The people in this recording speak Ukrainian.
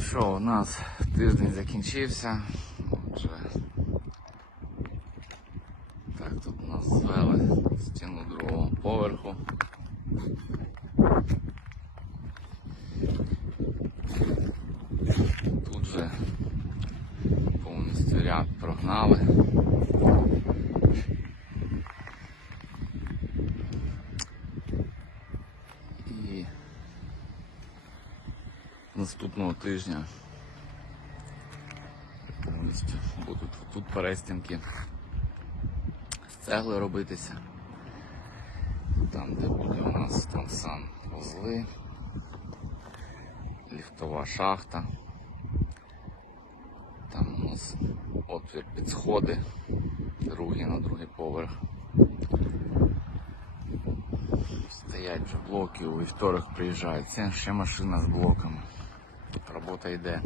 що, у нас тиждень закінчився. Отже, так, тут у нас звели стіну другого поверху. Тут же повністю ряд прогнали. І наступного тижня повністю будуть тут перестінки з цегли робитися. Там, де буде у нас там сан ліфтова шахта. Там у нас отвір під сходи, другий на другий поверх. Стоять вже блоки, у вівторок приїжджають. Це ще машина з блоками робота йде.